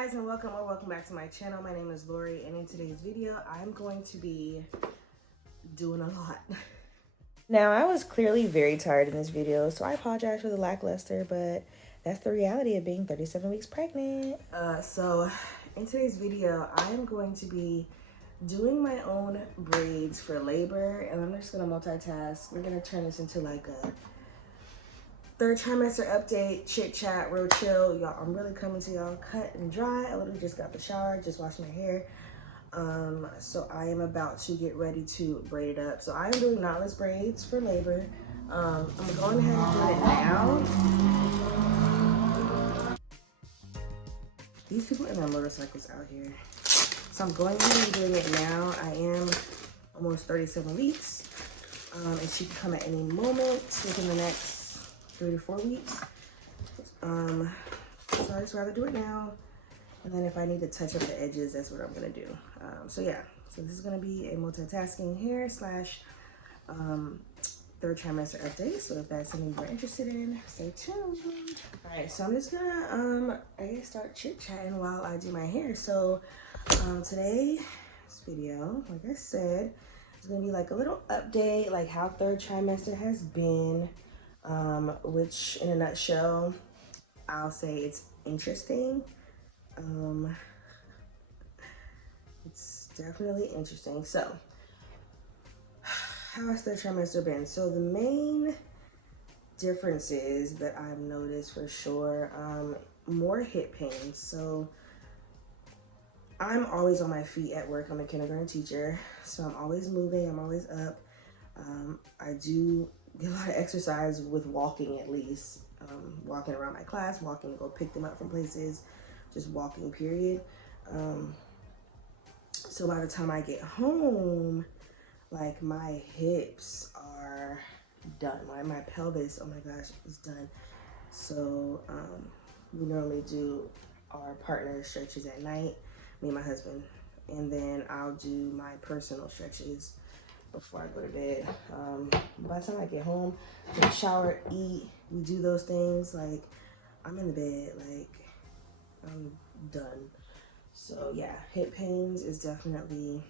guys, and welcome back to my channel. My name is Lori, and in today's video I'm going to be doing a lot. Now, I was clearly very tired in this video, so I apologize for the lackluster, but that's the reality of being 37 weeks pregnant. So in today's video I'm going to be doing my own braids for labor, and I'm just gonna multitask. We're gonna turn this into like a third trimester update, chit chat, real chill. Y'all, I'm really coming to y'all cut and dry. I literally just got the shower, just washed my hair. So I am about to get ready to braid it up. So I'm doing knotless braids for labor. I'm going ahead and doing it now. These people in their motorcycles out here. So I'm going ahead and doing it now. I am almost 37 weeks. And she can come at any moment within the next 3 to 4 weeks. So I just rather do it now, and then if I need to touch up the edges, that's what I'm gonna do. So yeah, so this is gonna be a multitasking hair slash third trimester update. So if that's something you're interested in, stay tuned. All right, so I'm just gonna I guess start chit chatting while I do my hair. So today's video, like I said, is gonna be like a little update, like how third trimester has been. Which in a nutshell, I'll say it's interesting. It's definitely interesting. So, how has third trimester been? So the main differences that I've noticed for sure, more hip pains. So I'm always on my feet at work. I'm a kindergarten teacher, so I'm always moving, I'm always up. I do get a lot of exercise with walking, at least. Walking around my class, walking to go pick them up from places, just walking, period. So by the time I get home, like my hips are done. My pelvis, oh my gosh, is done. So we normally do our partner stretches at night, me and my husband, and then I'll do my personal stretches before I go to bed. By the time I get home, take a shower, eat, we do those things, like I'm in the bed, like I'm done. So yeah, hip pains is definitely,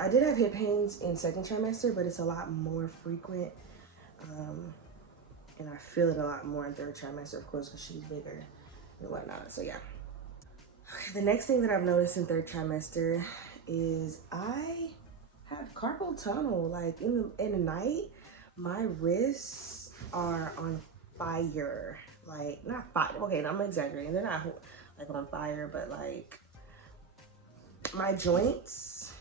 I did have hip pains in second trimester, but it's a lot more frequent, and I feel it a lot more in third trimester, of course, because she's bigger and whatnot. So yeah. Okay, the next thing that I've noticed in third trimester is I have carpal tunnel. Like in the night, my wrists are on fire. Like not fire. Okay, I'm exaggerating. They're not like on fire, but like my joints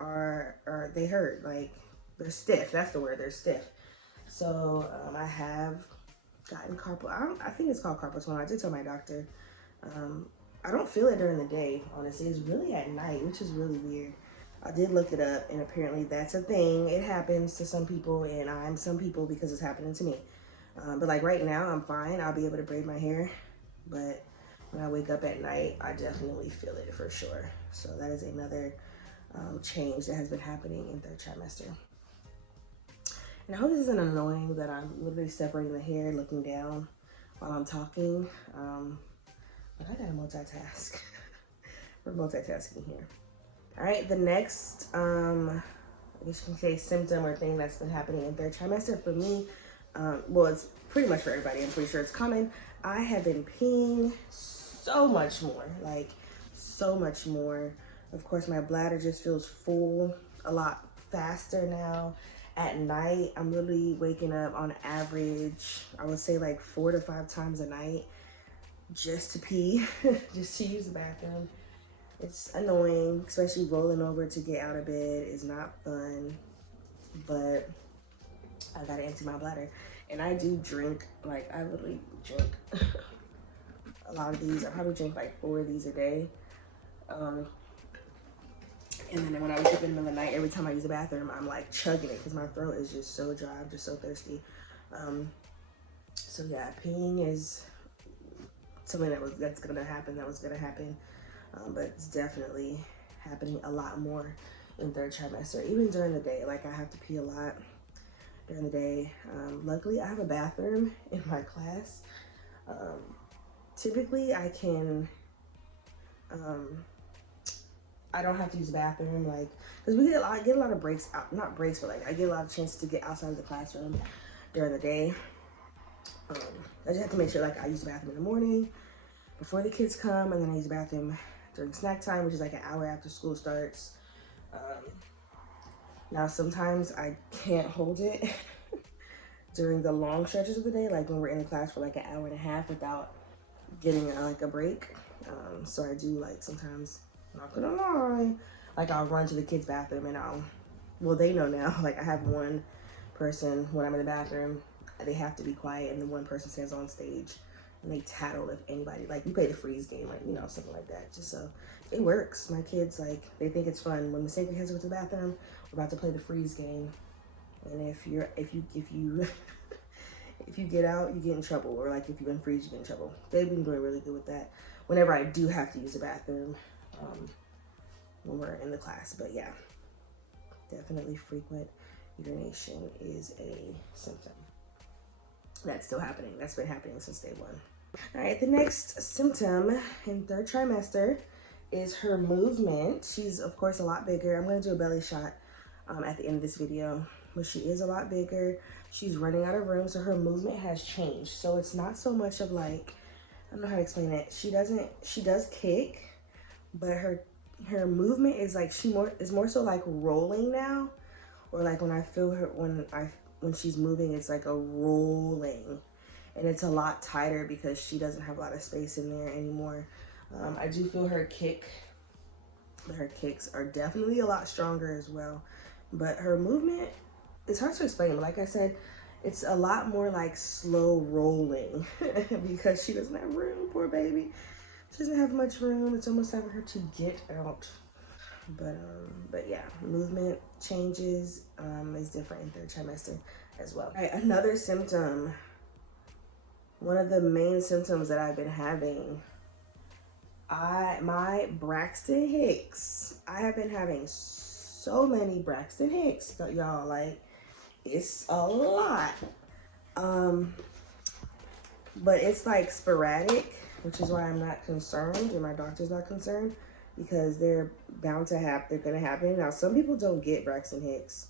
are they hurt. Like they're stiff. That's the word. They're stiff. So I have gotten carpal. I think it's called carpal tunnel. I did tell my doctor. I don't feel it during the day. Honestly, it's really at night, which is really weird. I did look it up, and apparently that's a thing. It happens to some people, and I'm some people because it's happening to me. But like right now, I'm fine. I'll be able to braid my hair. But when I wake up at night, I definitely feel it for sure. So that is another change that has been happening in third trimester. And I hope this isn't annoying that I'm literally separating the hair, looking down while I'm talking. But I gotta multitask. We're multitasking here. All right, the next, I guess you can say symptom or thing that's been happening in third trimester for me, well, it's pretty much for everybody. I'm pretty sure it's common. I have been peeing so much more, like so much more. Of course, my bladder just feels full a lot faster now. At night, I'm literally waking up on average, I would say like 4 to 5 times a night just to pee, just to use the bathroom. It's annoying, especially rolling over to get out of bed is not fun, but I gotta empty my bladder. And I do drink, like I literally drink a lot of these. I probably drink like 4 of these a day. And then when I wake up in the middle of the night, every time I use the bathroom, I'm like chugging it because my throat is just so dry. I'm just so thirsty. So yeah, peeing is something that's gonna happen. That was gonna happen. But it's definitely happening a lot more in third trimester, even during the day. Like I have to pee a lot during the day. Luckily, I have a bathroom in my class. typically I can, I don't have to use the bathroom, like, because I get a lot of breaks out, not breaks, but like I get a lot of chances to get outside of the classroom during the day. I just have to make sure like I use the bathroom in the morning before the kids come, and then I use the bathroom during snack time, which is like an hour after school starts. Now sometimes I can't hold it during the long stretches of the day, like when we're in the class for like an hour and a half without getting like a break. So I do, like, sometimes, not gonna lie, like I'll run to the kids' bathroom and well, they know now, like I have one person when I'm in the bathroom, they have to be quiet, and then one person stands on stage and they tattle if anybody, like we play the freeze game, like, you know, something like that, just so it works. My kids, like, they think it's fun. When Miss Sacred has to go to the bathroom, we're about to play the freeze game, and if you if you get out, you get in trouble, or like if you unfreeze, you get in trouble. They've been doing really good with that whenever I do have to use the bathroom when we're in the class. But yeah, definitely frequent urination is a symptom. That's still happening. That's been happening since day one. All right, the next symptom in 3rd trimester is her movement. She's, of course, a lot bigger. I'm going to do a belly shot at the end of this video, but she is a lot bigger. She's running out of room, so her movement has changed. So it's not so much of like, I don't know how to explain it. She does kick, but her movement is like, is more so like rolling now, or like when I feel her, when she's moving, it's like a rolling, and it's a lot tighter because she doesn't have a lot of space in there anymore. I do feel her kick, but her kicks are definitely a lot stronger as well. But her movement, it's hard to explain, but like I said, it's a lot more like slow rolling because she doesn't have room, poor baby. She doesn't have much room. It's almost time for her to get out. But yeah, movement changes is different in 3rd trimester as well. All right, another symptom, one of the main symptoms that I've been having, my Braxton Hicks. I have been having so many Braxton Hicks, y'all, like, it's a lot. But it's like sporadic, which is why I'm not concerned, and my doctor's not concerned, because they're bound to they're gonna happen. Now, some people don't get Braxton Hicks,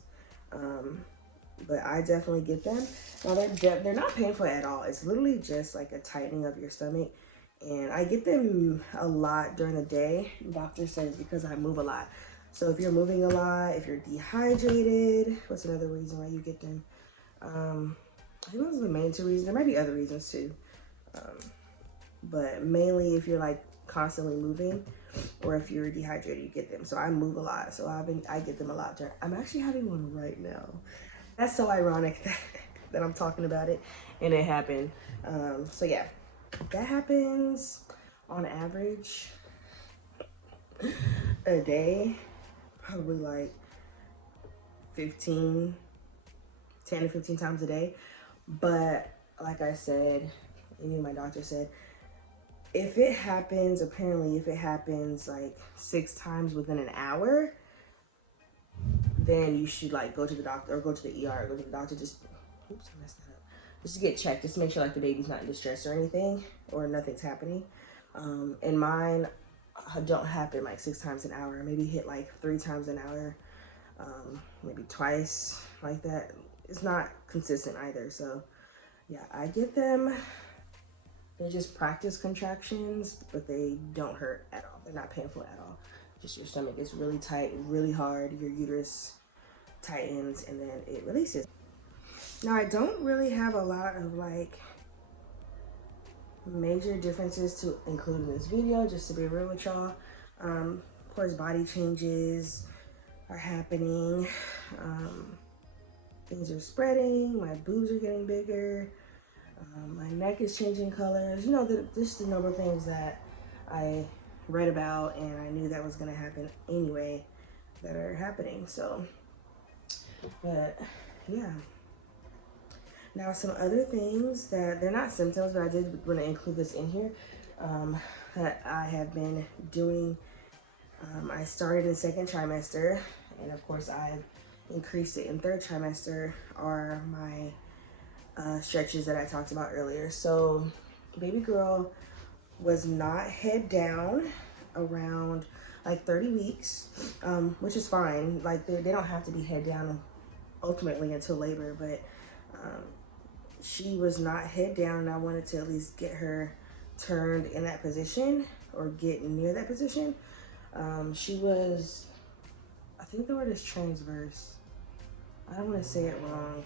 but I definitely get them. Now, they're not painful at all. It's literally just like a tightening of your stomach, and I get them a lot during the day. The doctor says because I move a lot. So if you're moving a lot, if you're dehydrated, what's another reason why you get them? I think those are the main 2 reasons. There might be other reasons too, but mainly if you're like constantly moving, or if you're dehydrated, you get them. So I move a lot, so I get them a lot. I'm actually having one right now. That's so ironic that I'm talking about it and it happened. So yeah, that happens on average a day, probably like 10 to 15 times a day. But like I said, even my doctor said, if it happens like 6 times within an hour, then you should like go to the doctor, or go to the ER, or go to the doctor, just, oops, I messed that up. Just to get checked, just to make sure like the baby's not in distress or anything, or nothing's happening. And mine don't happen like 6 times an hour, maybe hit like 3 times an hour, maybe twice like that. It's not consistent either. So yeah, I get them. They're just practice contractions, but they don't hurt at all. They're not painful at all. Just your stomach is really tight, really hard. Your uterus tightens, and then it releases. Now, I don't really have a lot of like major differences to include in this video, just to be real with y'all. Of course, body changes are happening. Things are spreading. My boobs are getting bigger. My neck is changing colors. You know, just the normal things that I read about, and I knew that was going to happen anyway, that are happening. So, but yeah. Now, some other things that they're not symptoms, but I did want to include this in here, that I have been doing. I started in 2nd trimester, and of course I've increased it in 3rd trimester, are my stretches that I talked about earlier. So baby girl was not head down around like 30 weeks, which is fine. Like they don't have to be head down ultimately until labor, but she was not head down, and I wanted to at least get her turned in that position or get near that position. She was, I think the word is transverse. I don't want to say it wrong.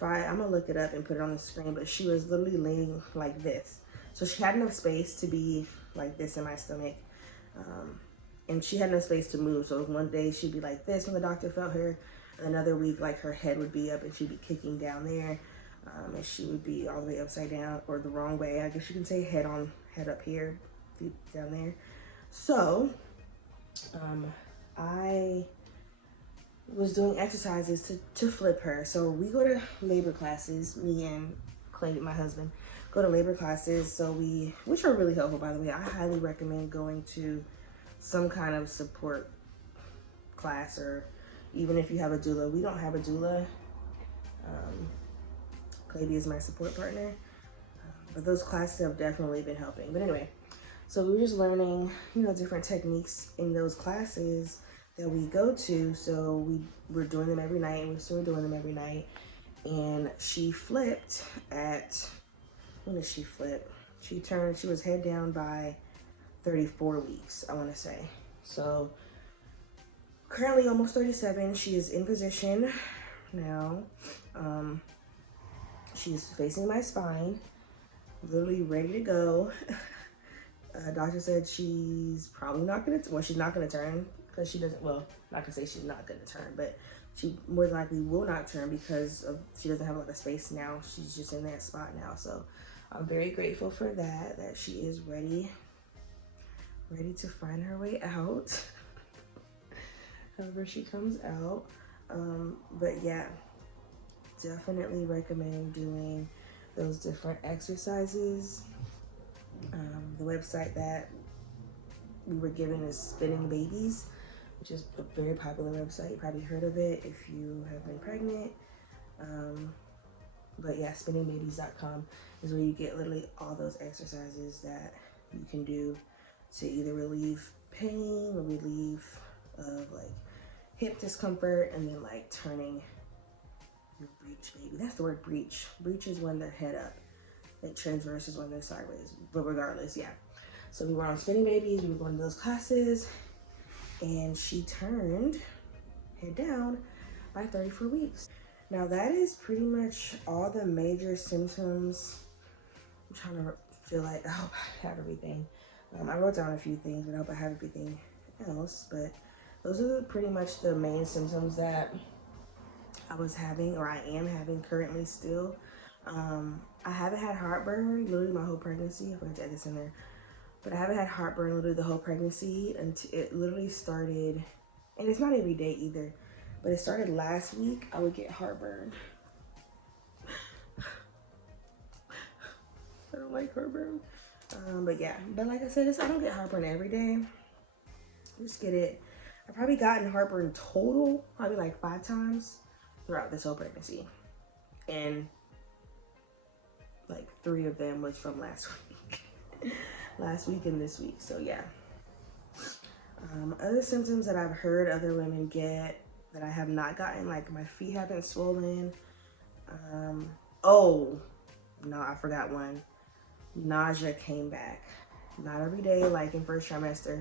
I'm gonna look it up and put it on the screen, but she was literally laying like this. So she had enough space to be like this in my stomach. And she had no space to move. So one day she'd be like this when the doctor felt her. Another week, like her head would be up and she'd be kicking down there. And she would be all the way upside down, or the wrong way. I guess you can say head up here, feet down there. So I was doing exercises to flip her. So we go to labor classes, me and Clay, my husband, go to labor classes. So which are really helpful, by the way. I highly recommend going to some kind of support class, or even if you have a doula. We don't have a doula. Clay is my support partner. But those classes have definitely been helping. But anyway, so we were just learning, different techniques in those classes that we go to. So we were doing them every night, and we're still doing them every night. And she flipped when did she flip? She was head down by 34 weeks, I want to say. So currently almost 37. She is in position now. She's facing my spine, literally ready to go. Doctor said she's probably not gonna, she's not gonna turn, because she doesn't, not gonna say she's not gonna turn, but she more than likely will not turn because she doesn't have a lot of space now. She's just in that spot now. So I'm very grateful for that she is ready to find her way out. However she comes out. But yeah, definitely recommend doing those different exercises. The website that we were given is Spinning Babies, which is a very popular website. You probably heard of it if you have been pregnant. But yeah, spinningbabies.com is where you get literally all those exercises that you can do to either relieve pain or relieve of like hip discomfort, and then like turning your breech baby. That's the word, breech. Breech is when they're head up. Like transverse is when they're sideways. But regardless, yeah. So we were on Spinning Babies, we were going to those classes, and she turned head down by 34 weeks. Now that is pretty much all the major symptoms. I'm trying to feel like I hope I have everything. I wrote down a few things, but I hope I have everything else. But those are pretty much the main symptoms that I was having, or I am having currently still. I haven't had heartburn literally my whole pregnancy. I forgot to add this in there. But I haven't had heartburn literally the whole pregnancy until it literally started. And it's not every day either, but it started last week. I would get heartburn. I don't like heartburn. But yeah, but like I said, I don't get heartburn every day. I just get it. I've probably gotten heartburn total probably like 5 times throughout this whole pregnancy. And like 3 of them was from last week. Last week and this week. So yeah. Other symptoms that I've heard other women get that I have not gotten, like my feet haven't swollen. Oh no, I forgot one. Nausea came back. Not every day like in first trimester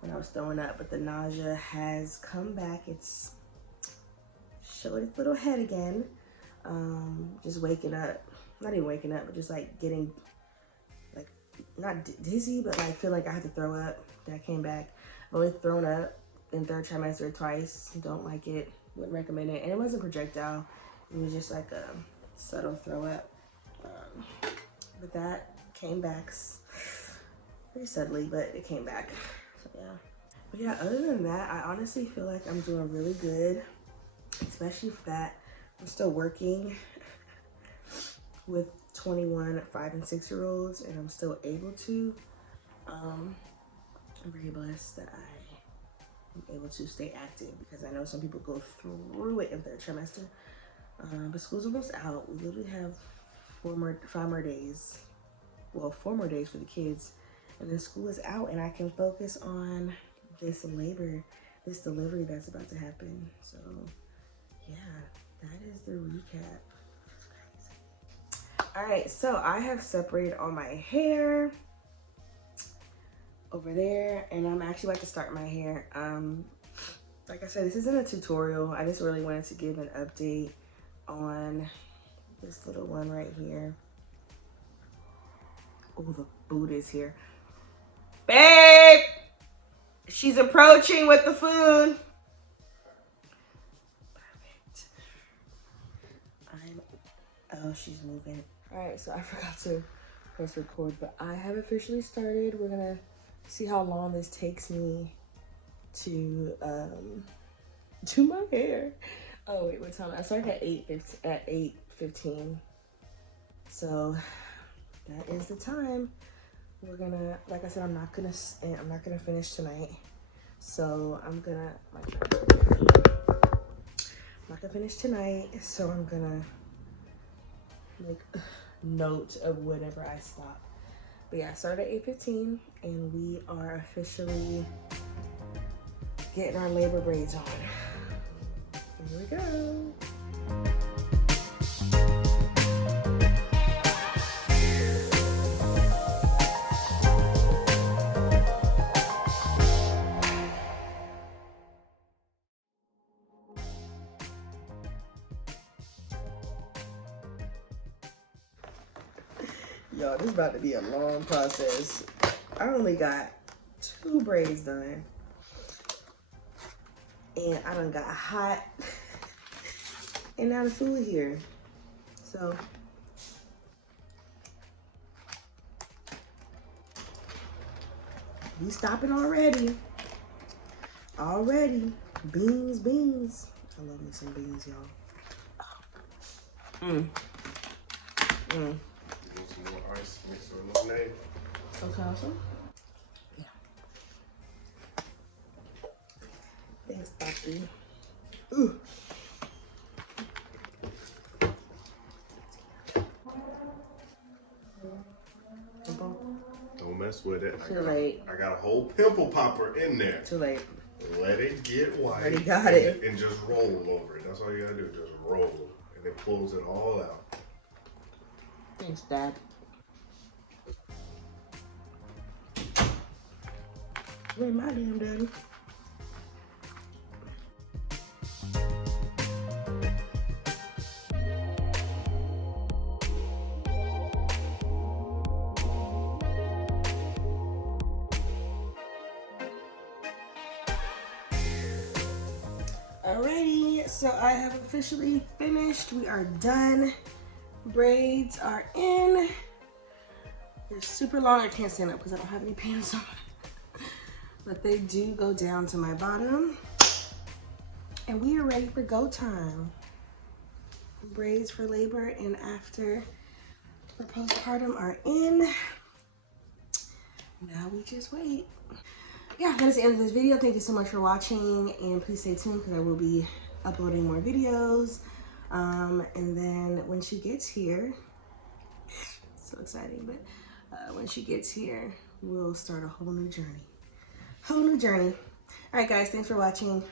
when I was throwing up, but the nausea has come back. It's showed its little head again. Just waking up, not even waking up, but just like getting like not dizzy, but like feel like I had to throw up. That came back. I've only thrown up in 3rd trimester twice. Don't like it, wouldn't recommend it. And it wasn't projectile, it was just like a subtle throw up. But that came back pretty subtly, but it came back. So yeah. But yeah, other than that, I honestly feel like I'm doing really good, especially for that I'm still working with 21, 5, and 6-year-olds, and I'm still able to. I'm very blessed that I am able to stay active, because I know some people go through it in 3rd trimester. But school's almost out. We literally have 5 more days well, 4 more days for the kids, and then school is out, and I can focus on this delivery that's about to happen. So yeah, that is the recap. All right, so I have separated all my hair over there, and I'm actually about to start my hair. Like I said, this isn't a tutorial. I just really wanted to give an update on this little one right here. Oh, the food is here. Babe! She's approaching with the food. Perfect. Oh, she's moving. All right, so I forgot to press record, but I have officially started. We're gonna see how long this takes me to do my hair. Oh wait, what time? I started at 8:15. So that is the time. We're gonna, like I said, I'm not gonna finish tonight. So I'm not gonna finish tonight. So I'm gonna make a note of whenever I stop. But yeah, I started at 8:15, and we are officially getting our labor braids on. Here we go. Y'all, this is about to be a long process. I only got 2 braids done. And I done got hot. And now the food here. So we stopping already. Already. Beans, beans. I love me some beans, y'all. You want some more ice mix or lemonade? Okay, awesome. Yeah. Thanks, Papi. Ooh. Don't mess with it. Too late. I got a whole pimple popper in there. Too late. Let it get white. Already got it. And just roll over it. That's all you gotta do. Just roll. And then close it all out. Thanks, Dad. Where's my damn daddy? Alrighty, so I have officially finished. We are done. Braids are in. They're super long. I can't stand up because I don't have any pants on. But they do go down to my bottom. And we are ready for go time. Braids for labor and after for postpartum are in. Now we just wait. Yeah, that is the end of this video. Thank you so much for watching, and please stay tuned because I will be uploading more videos. And then when she gets here, so exciting, but when she gets here, we'll start a whole new journey. All right, guys, thanks for watching.